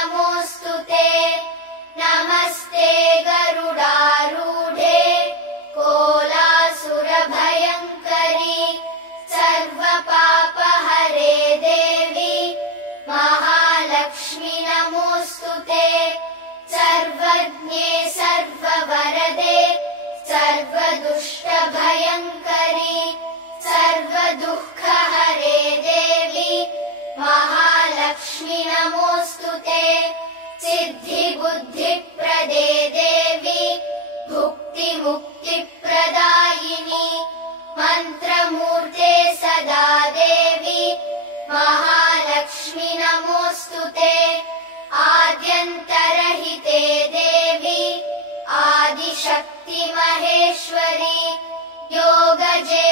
नमोऽस्तुते। नमस्ते गरुडारूढे कोलासुरभयङ्करी सर्वपापहरे देवी महालक्ष्मी नमोऽस्तुते। सर्वज्ञे सर्ववरदे सर्वदुष्टभयङ्करी सर्वदुःखहरे देवी महालक्ष्मी नमोऽस्तुते। सिद्धिबुद्धिप्रदे देवी भुक्तिमुक्तिप्रदायिनी मन्त्रमूर्ते सदा देवी महालक्ष्मी नमोऽस्तुते। आद्यन्तरहिते देवी आदिशक्ति महेश्वरी योगजे